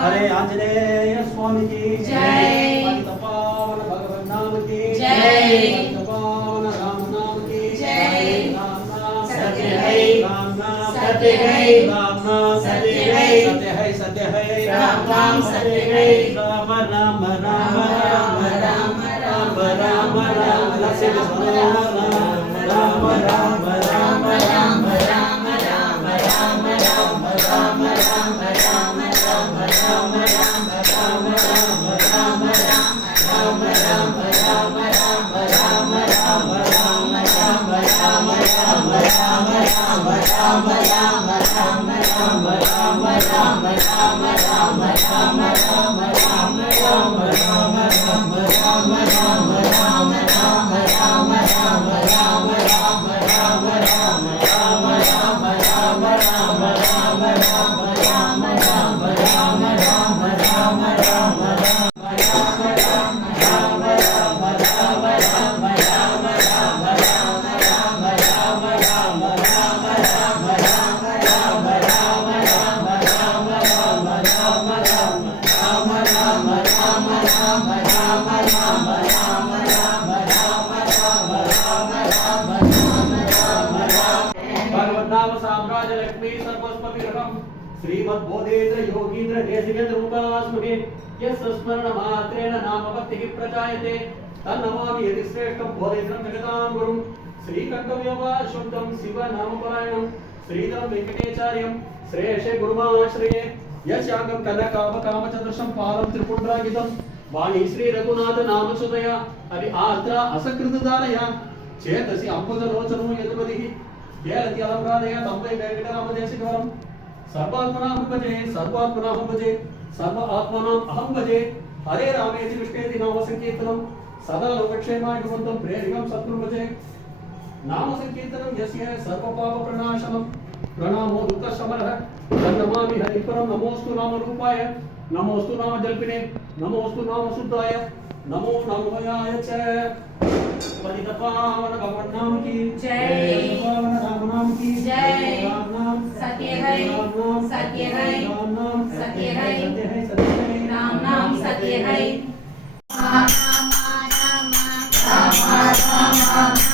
हरे आंजनेय स्वामी की जय, पावन भगवान नाम की जय, पावन राम नाम की जय। राम नाम सत्य है, राम नाम सत्य है, राम नाम सत्य है, सत्य है सत्य है, राम नाम सत्य है। राम राम राम राम राम राम राम राम लक्ष्मी राम राम राम राम राम राम राम राम राम राम राम राम श्रीमद्बोधेन्द्र योगीन्द्र देशिकेन्द्र रूपास्महे यस्य स्मरणमात्रेण नामभक्तिः प्रजायते तन्नमामि यदि श्रेष्ठं बोधेन्द्रं जगतां गुरुं श्रीकण्ठव्यवाशुद्धं शिवनामपरायणं श्रीधरं वेङ्कटेचार्यं श्रेयसे गुरुमाश्रये यस्याङ्गं कनकामकामचतुर्षं पादं त्रिपुण्ड्राङ्कितं वाणी श्रीरघुनाथ नामसुतया अभि आर्द्रा असकृतधारया चेतसि अम्बुजलोचनो यदुपतिः केलति अलङ्कादया तम्बै वेङ्कटरामदेशिकवरम् सर्वात्मनाहं भजे सर्वात्मनाहं भजे सर्व आत्मनाम् अहं भजे हरे रामेति कृष्णेति नाम संकीर्तनं सदा लोकक्षेमाय भवन्तं प्रेरितं सद्गुरुं भजे नाम संकीर्तनं यस्य सर्वपापप्रणाशनं प्रणामो दुःखशमनः तन्नमामि हरिपरं नमोऽस्तु नामरूपाय नमोऽस्तु नामजल्पिने नमोऽस्तु नामशुद्धाय नमो नमोयाय च पतितपावन भगवान नाम की जय, पावन राम नाम की जय। राम नाम सत्य है, सत्य है, राम नाम सत्य है, सत्य है, सत्य है, राम नाम सत्य है। राम राम राम राम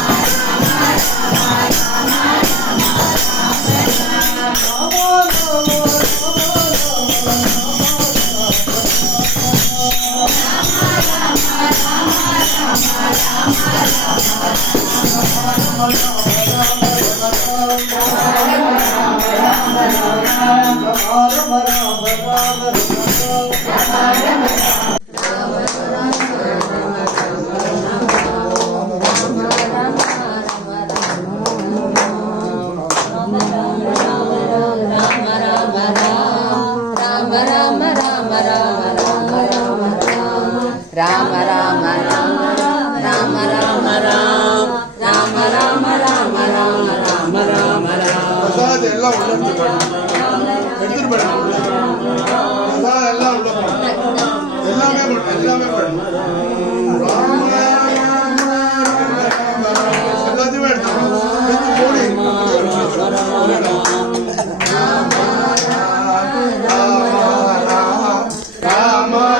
Rama రామ రామ రామ రామ రామ రామ రామ రామ రామ రామ రామ రామ பிரசாத் எல்லாம் உள்ள எடுத்துட்டு போயிடும் பிரசாத் எல்லாம் உள்ள எல்லாமே எல்லாத்தையுமே எடுத்து போடி Rama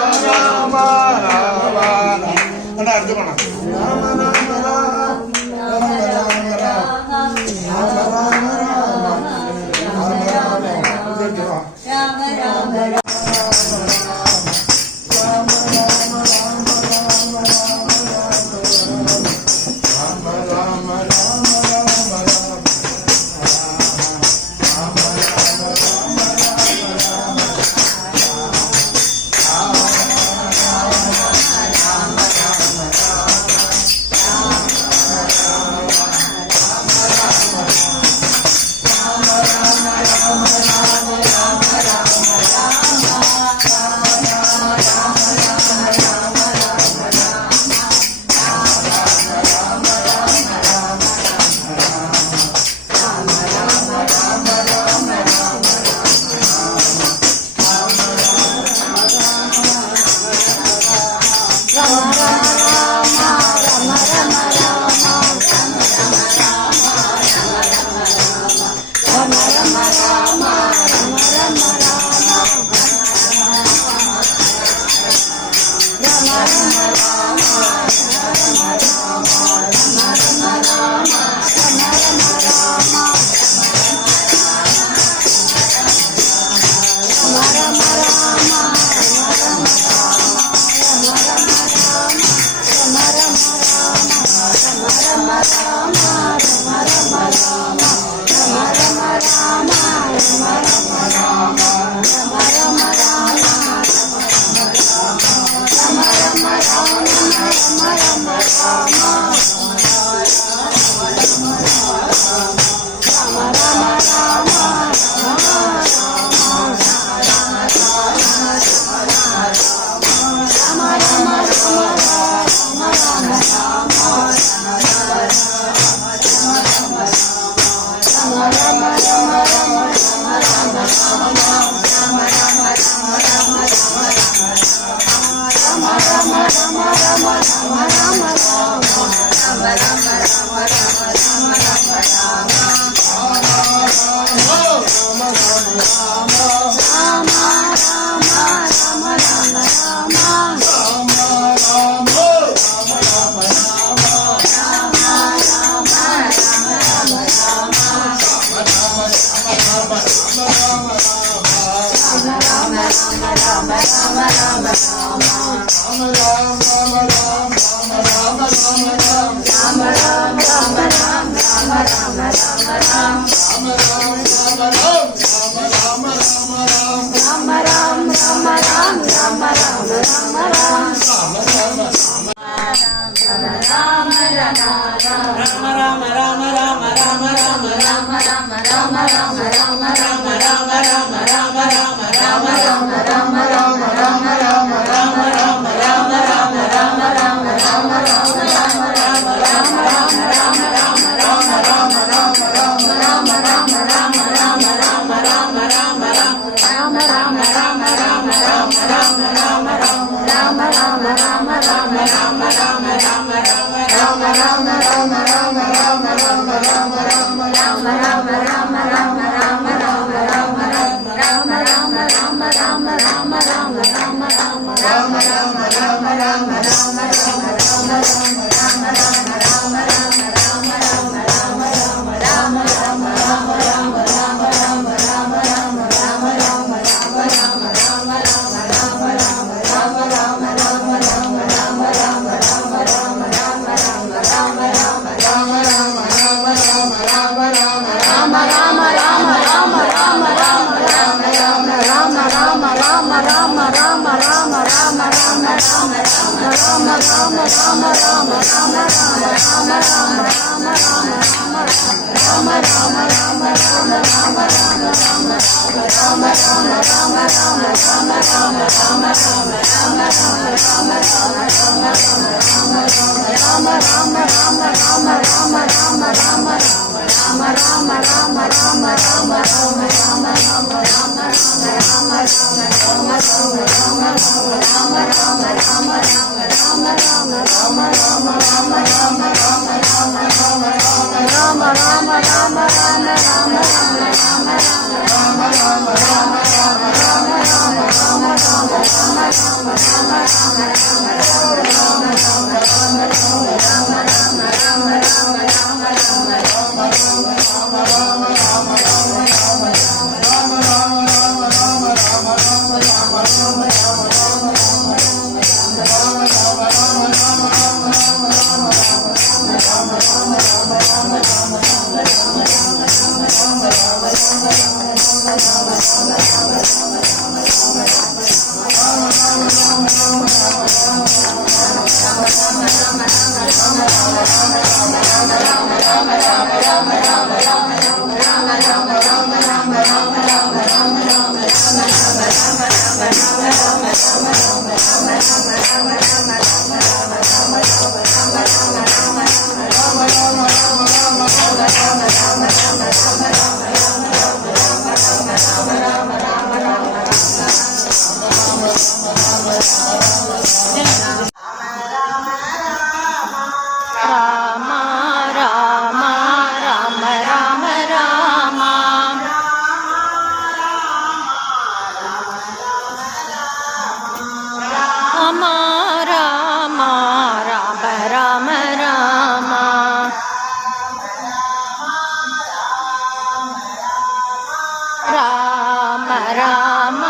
రామ